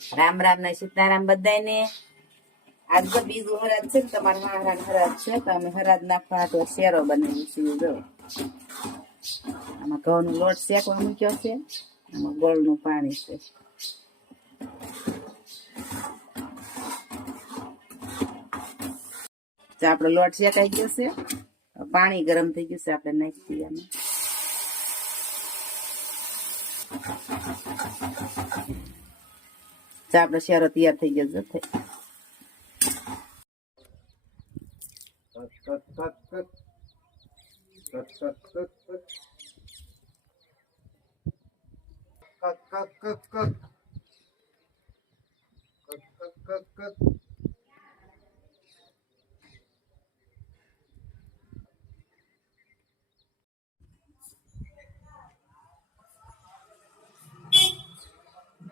રામ રામ ને સીતારામ બધાને આજ તો બીજું હરાજ છે ને, તમારે મહારાજ હરાજ છે, તો અમે હરાજ નાખવા તો શેરો બનાવી છીએ જો. આમાં ઘઉંનો લોટ શેકવા મૂક્યો છે, આમાં ગોળનું પાણી છે. તો આપણો લોટ શેકાઈ ગયો છે, પાણી ગરમ થઈ ગયું છે, આપણે નાખી દઈએ ચા આપણો શેરો તૈયાર થઈ ગયો છે. કક કક કક કક કક કક કક